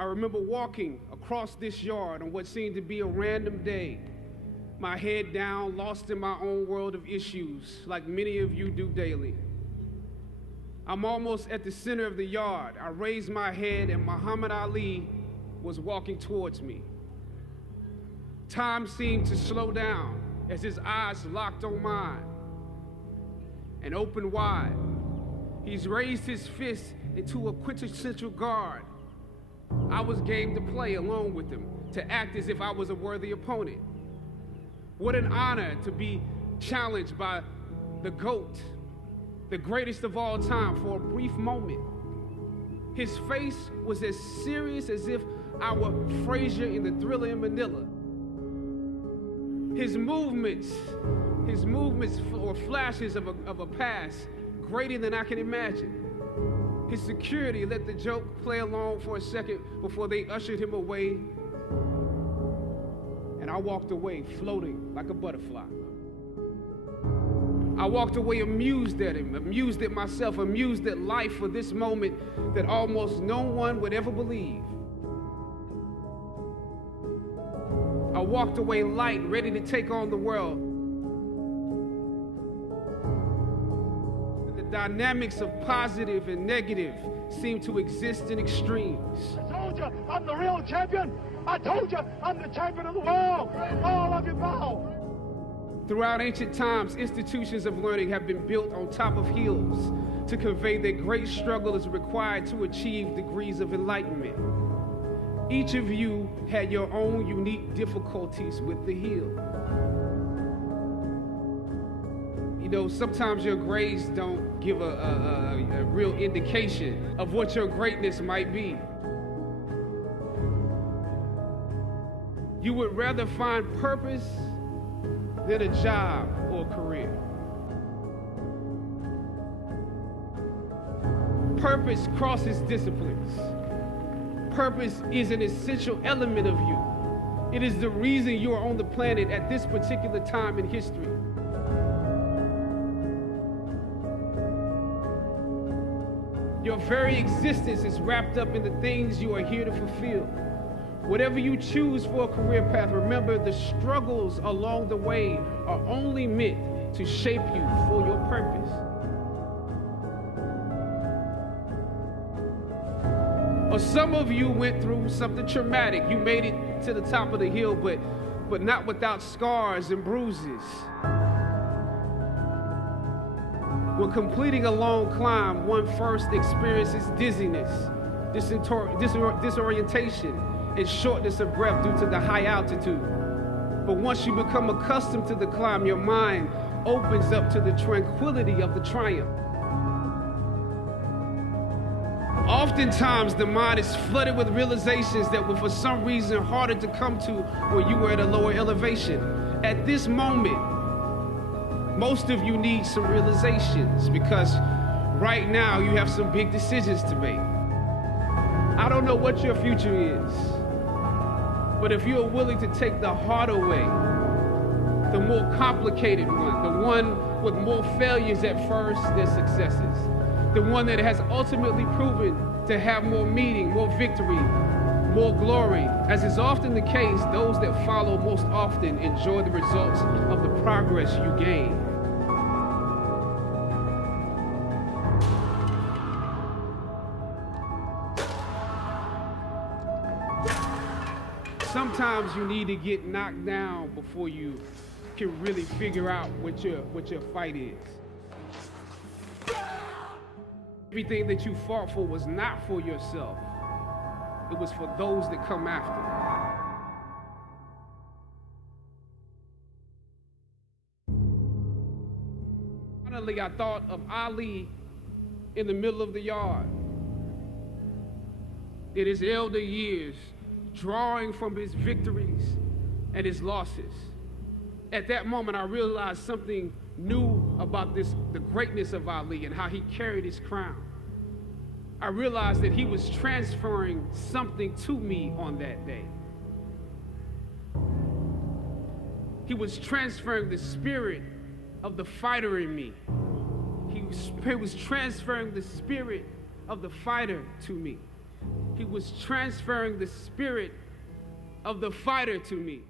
I remember walking across this yard on what seemed to be a random day, my head down, lost in my own world of issues, like many of you do daily. I'm almost at the center of the yard. I raised my head and Muhammad Ali was walking towards me. Time seemed to slow down as his eyes locked on mine and opened wide. He's raised his fist into a quintessential guard. I was game to play along with him, to act as if I was a worthy opponent. What an honor to be challenged by the GOAT, the greatest of all time, for a brief moment. His face was as serious as if I were Frazier in the Thriller in Manila. His movements were flashes of a past greater than I can imagine. His security let the joke play along for a second before they ushered him away. And I walked away floating like a butterfly. I walked away amused at him, amused at myself, amused at life for this moment that almost no one would ever believe. I walked away light, ready to take on the world. The dynamics of positive and negative seem to exist in extremes. I told you I'm the real champion. I told you I'm the champion of the world. All of you bow. Throughout ancient times, institutions of learning have been built on top of hills to convey that great struggle is required to achieve degrees of enlightenment. Each of you had your own unique difficulties with the hill. You know, sometimes your grades don't give a real indication of what your greatness might be. You would rather find purpose than a job or a career. Purpose crosses disciplines. Purpose is an essential element of you. It is the reason you are on the planet at this particular time in history. Your very existence is wrapped up in the things you are here to fulfill. Whatever you choose for a career path, remember the struggles along the way are only meant to shape you for your purpose. Or some of you went through something traumatic. You made it to the top of the hill, but not without scars and bruises. When completing a long climb, one first experiences dizziness, disorientation, and shortness of breath due to the high altitude. But once you become accustomed to the climb, your mind opens up to the tranquility of the triumph. Oftentimes, the mind is flooded with realizations that were for some reason harder to come to when you were at a lower elevation. At this moment, most of you need some realizations because right now you have some big decisions to make. I don't know what your future is, but if you are willing to take the harder way, the more complicated one, the one with more failures at first than successes, the one that has ultimately proven to have more meaning, more victory, more glory. As is often the case, those that follow most often enjoy the results of the progress you gain. Sometimes you need to get knocked down before you can really figure out what your fight is. Everything that you fought for was not for yourself. It was for those that come after. Finally, I thought of Ali in the middle of the yard. In his elder years, drawing from his victories and his losses. At that moment, I realized something new about the greatness of Ali and how he carried his crown. I realized that he was transferring something to me on that day. He was transferring the spirit of the fighter in me. He was transferring the spirit of the fighter to me. He was transferring the spirit of the fighter to me.